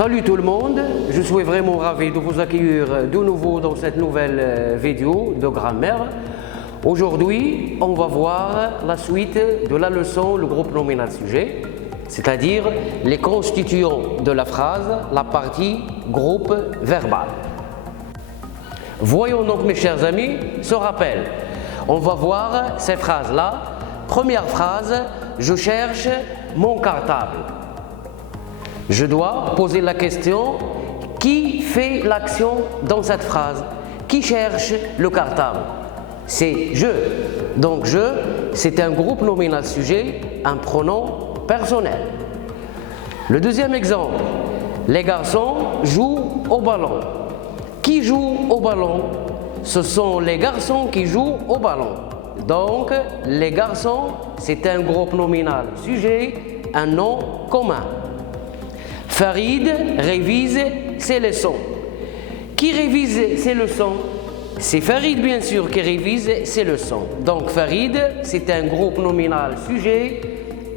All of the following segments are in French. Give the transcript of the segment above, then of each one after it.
Salut tout le monde, je suis vraiment ravi de vous accueillir de nouveau dans cette nouvelle vidéo de grammaire. Aujourd'hui, on va voir la suite de la leçon, le groupe nominal sujet, c'est-à-dire les constituants de la phrase, la partie groupe verbal. Voyons donc mes chers amis ce rappel. On va voir ces phrases-là. Première phrase, je cherche mon cartable. Je dois poser la question, qui fait l'action dans cette phrase? Qui cherche le cartable? C'est je. Donc je, c'est un groupe nominal sujet, un pronom personnel. Le deuxième exemple, les garçons jouent au ballon. Qui joue au ballon? Ce sont les garçons qui jouent au ballon. Donc, les garçons, c'est un groupe nominal sujet, un nom commun. Farid révise ses leçons. Qui révise ses leçons? C'est Farid bien sûr qui révise ses leçons. Donc Farid, c'est un groupe nominal sujet,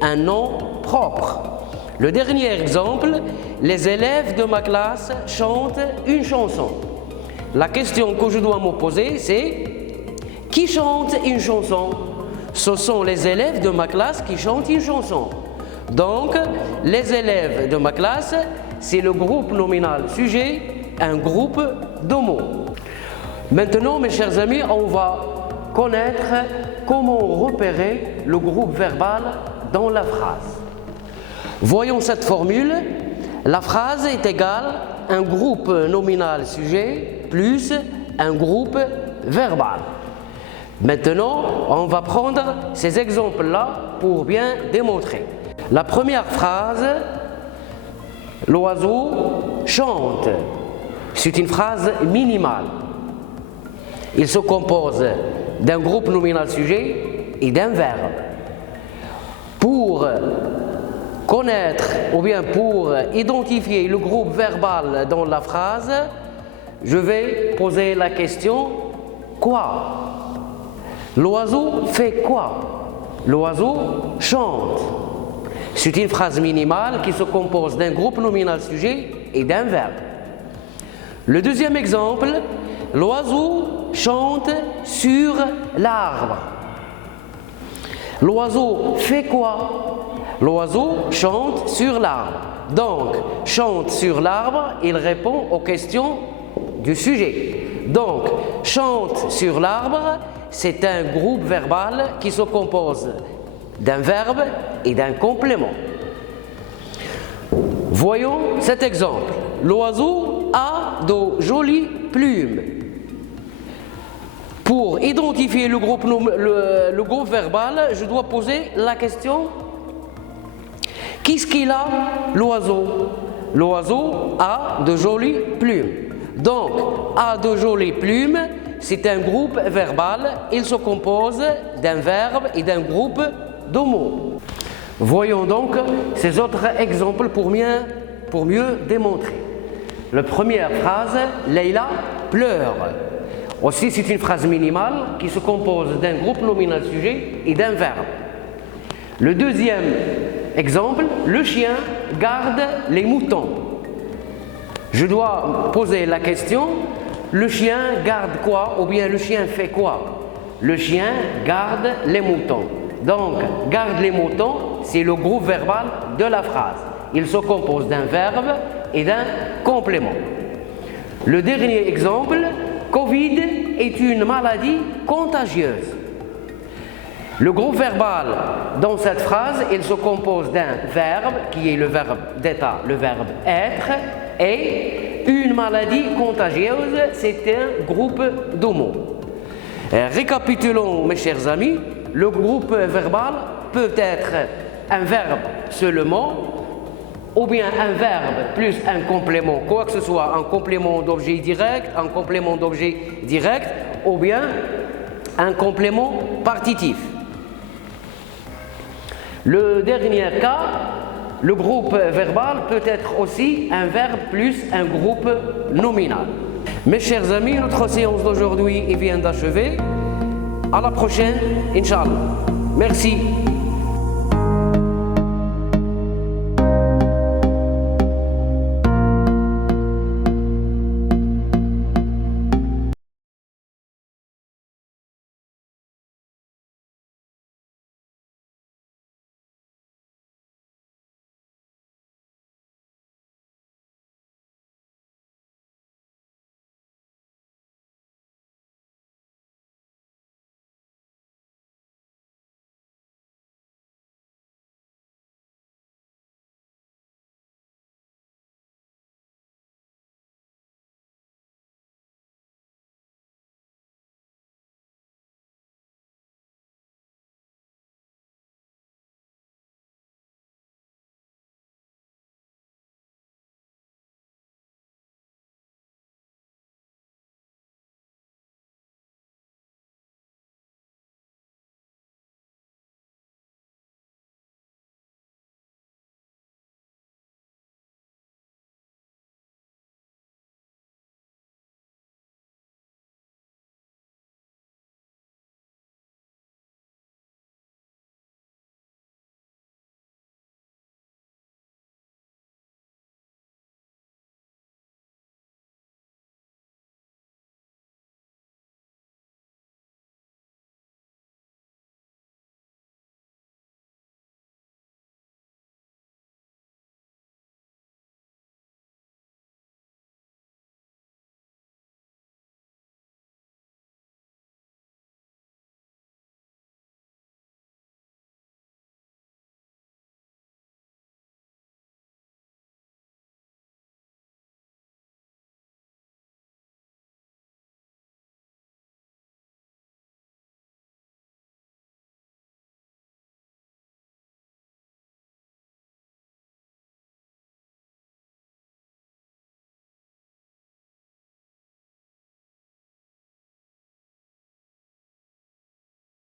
un nom propre. Le dernier exemple, les élèves de ma classe chantent une chanson. La question que je dois me poser, c'est qui chante une chanson? Ce sont les élèves de ma classe qui chantent une chanson. Donc, les élèves de ma classe, c'est le groupe nominal sujet, un groupe de mots. Maintenant, mes chers amis, on va connaître comment repérer le groupe verbal dans la phrase. Voyons cette formule. La phrase est égale à un groupe nominal sujet plus un groupe verbal. Maintenant, on va prendre ces exemples-là pour bien démontrer. La première phrase, l'oiseau chante. C'est une phrase minimale. Il se compose d'un groupe nominal sujet et d'un verbe. Pour connaître ou bien pour identifier le groupe verbal dans la phrase, je vais poser la question quoi? L'oiseau fait quoi? L'oiseau chante. C'est une phrase minimale qui se compose d'un groupe nominal sujet et d'un verbe. Le deuxième exemple, l'oiseau chante sur l'arbre. L'oiseau fait quoi? L'oiseau chante sur l'arbre. Donc, chante sur l'arbre, il répond aux questions du sujet. Donc, chante sur l'arbre, c'est un groupe verbal qui se compose d'un verbe et d'un complément. Voyons cet exemple. L'oiseau a de jolies plumes. Pour identifier le groupe verbal, je dois poser la question qu'est-ce qu'il a, l'oiseau? L'oiseau a de jolies plumes. Donc, a de jolies plumes, c'est un groupe verbal. Il se compose d'un verbe et d'un groupe de mots. Voyons donc ces autres exemples pour mieux démontrer. La première phrase, Leïla pleure. Aussi, c'est une phrase minimale qui se compose d'un groupe nominal sujet et d'un verbe. Le deuxième exemple, le chien garde les moutons. Je dois poser la question, le chien garde quoi ou bien le chien fait quoi? Le chien garde les moutons. Donc, garde les moutons, c'est le groupe verbal de la phrase. Il se compose d'un verbe et d'un complément. Le dernier exemple, Covid est une maladie contagieuse. Le groupe verbal dans cette phrase, il se compose d'un verbe qui est le verbe d'état, le verbe être, et une maladie contagieuse, c'est un groupe de mots. Récapitulons mes chers amis, le groupe verbal peut être un verbe seulement, ou bien un verbe plus un complément, quoi que ce soit, un complément d'objet direct, un complément d'objet direct, ou bien un complément partitif. Le dernier cas, le groupe verbal peut être aussi un verbe plus un groupe nominal. Mes chers amis, notre séance d'aujourd'hui vient d'achever. À la prochaine, Inch'Allah. Merci.